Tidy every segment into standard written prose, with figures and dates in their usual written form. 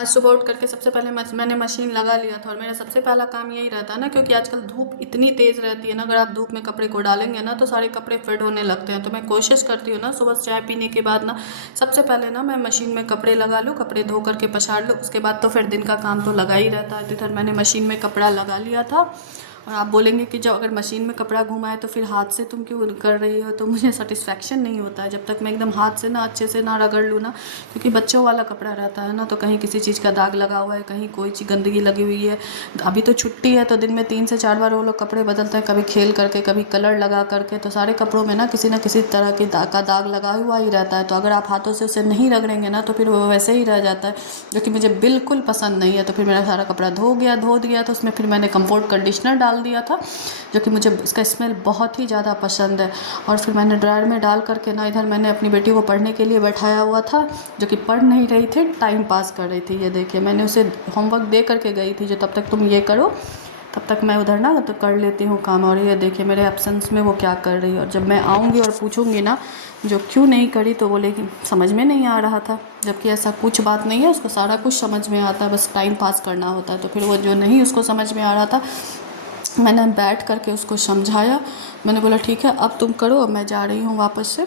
आज सुबह उठ करके सबसे पहले मैंने मशीन लगा लिया था और मेरा सबसे पहला काम यही रहता है ना, क्योंकि आजकल धूप इतनी तेज़ रहती है ना, अगर आप धूप में कपड़े को डालेंगे ना तो सारे कपड़े फिट होने लगते हैं। तो मैं कोशिश करती हूँ ना सुबह चाय पीने के बाद ना सबसे पहले ना मैं मशीन में कपड़े लगा लूँ, कपड़े धो करके पछाड़ लूँ, उसके बाद तो फिर दिन का काम तो लगा ही रहता है। तो इधर मैंने मशीन में कपड़ा लगा लिया था। और आप बोलेंगे कि जब अगर मशीन में कपड़ा घुमाए तो फिर हाथ से तुम क्यों कर रही हो, तो मुझे सेटिस्फेक्शन नहीं होता है जब तक मैं एकदम हाथ से ना अच्छे से ना रगड़ लूँ ना, क्योंकि बच्चों वाला कपड़ा रहता है ना, तो कहीं किसी चीज़ का दाग लगा हुआ है, कहीं कोई चीज़ गंदगी लगी हुई है। अभी तो छुट्टी है तो दिन में 3 से 4 बार वो लोग कपड़े बदलते हैं, कभी खेल करके कभी कलर लगा करके, तो सारे कपड़ों में ना किसी तरह की का दाग लगा हुआ ही रहता है। तो अगर आप हाथों से उसे नहीं रगड़ेंगे ना तो फिर वो वैसे ही रह जाता है, जो कि मुझे बिल्कुल पसंद नहीं है। तो फिर मेरा सारा कपड़ा धो दिया तो उसमें फिर मैंने कंफर्ट कंडीशनर डाल दिया था, जो कि मुझे इसका स्मेल बहुत ही ज़्यादा पसंद है। और फिर मैंने ड्रायर में डाल करके ना इधर मैंने अपनी बेटी को पढ़ने के लिए बैठाया हुआ था, जो कि पढ़ नहीं रही थी, टाइम पास कर रही थी। ये देखिए मैंने उसे होमवर्क दे करके गई थी, जो तब तक तुम ये करो तब तक मैं उधर ना तो कर लेती हूँ काम। और ये देखिए मेरे एब्सेंस में वो क्या कर रही है, और जब मैं आऊँगी और पूछूंगी ना जो क्यों नहीं करी तो बोलेगी समझ में नहीं आ रहा था, जबकि ऐसा कुछ बात नहीं है, उसको सारा कुछ समझ में आता है, बस टाइम पास करना होता है। तो फिर वो जो नहीं उसको समझ में आ रहा था, मैंने बैठ करके उसको समझाया। मैंने बोला ठीक है अब तुम करो, अब मैं जा रही हूँ वापस से।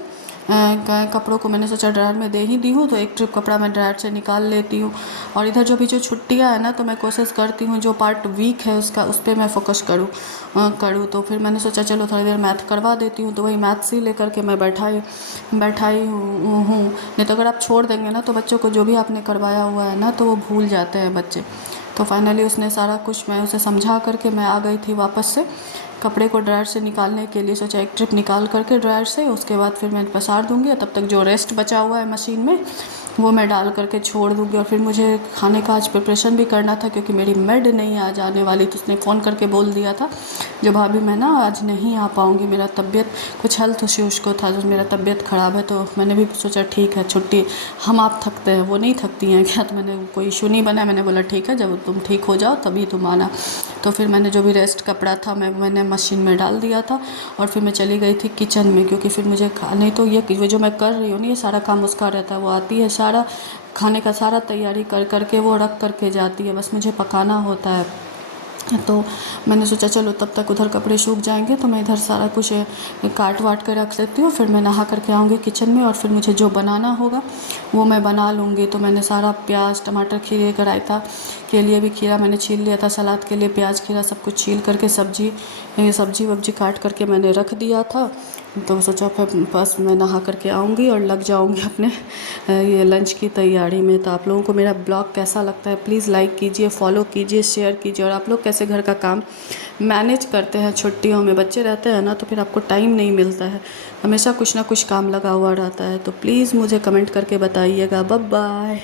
कपड़ों को मैंने सोचा ड्रायर में दे ही दी हूँ तो एक ट्रिप कपड़ा मैं ड्रायर से निकाल लेती हूँ। और इधर जो छुट्टियाँ है ना तो मैं कोशिश करती हूँ जो पार्ट वीक है उसका उस पर मैं फोकस करूँ। तो फिर मैंने सोचा चलो थोड़ी देर मैथ करवा देती हूँ, तो वही मैथ से लेकर के मैं बैठाई हूँ। नहीं तो अगर आप छोड़ देंगे ना तो बच्चों को जो भी आपने करवाया हुआ है ना तो वो भूल जाते हैं बच्चे। तो फाइनली उसने सारा कुछ मैं उसे समझा करके मैं आ गई थी वापस से। कपड़े को ड्रायर से निकालने के लिए सोचा एक ट्रिप निकाल करके ड्रायर से, उसके बाद फिर मैं पसार दूँगी, तब तक जो रेस्ट बचा हुआ है मशीन में वो मैं डाल करके छोड़ दूँगी। और फिर मुझे खाने का आज प्रिपरेशन भी करना था, क्योंकि मेरी मेड नहीं आज आने वाली, तो उसने फ़ोन करके बोल दिया था जो भाभी मैं ना आज नहीं आ पाऊँगी, मेरा तबीयत कुछ हेल्थ इश्यूज़ को था, जो मेरा तबीयत ख़राब है। तो मैंने भी सोचा ठीक है छुट्टी, हम आप थकते हैं वो नहीं थकती हैं क्या, तो मैंने कोई इशू नहीं बना, मैंने बोला ठीक है जब तुम ठीक हो जाओ तभी तुम आना। तो फिर मैंने जो भी रेस्ट कपड़ा था मैंने मशीन में डाल दिया था और फिर मैं चली गई थी किचन में, क्योंकि फिर मुझे नहीं तो ये जो मैं कर रही हूँ ना ये सारा काम उसका रहता है, वो आती है सारा खाने का सारा तैयारी कर करके वो रख करके जाती है, बस मुझे पकाना होता है। तो मैंने सोचा चलो तब तक उधर कपड़े सूख जाएंगे तो मैं इधर सारा कुछ काट वाट कर रख सकती हूँ, फिर मैं नहा करके आऊँगी किचन में और फिर मुझे जो बनाना होगा वो मैं बना लूँगी। तो मैंने सारा प्याज टमाटर खीरे का रायता के लिए भी खीरा मैंने छील लिया था, सलाद के लिए प्याज खीरा सब कुछ छील करके सब्जी वब्जी काट करके मैंने रख दिया था। तो सोचा फिर बस मैं नहा करके आऊँगी और लग जाऊँगी अपने ये लंच की तैयारी में। तो आप लोगों को मेरा ब्लॉग कैसा लगता है प्लीज़ लाइक कीजिए, फॉलो कीजिए, शेयर कीजिए। और आप लोग कैसे घर का काम मैनेज करते हैं, छुट्टियों में बच्चे रहते हैं ना तो फिर आपको टाइम नहीं मिलता है, हमेशा कुछ ना कुछ काम लगा हुआ रहता है। तो प्लीज़ मुझे कमेंट करके बताइएगा। Bye bye.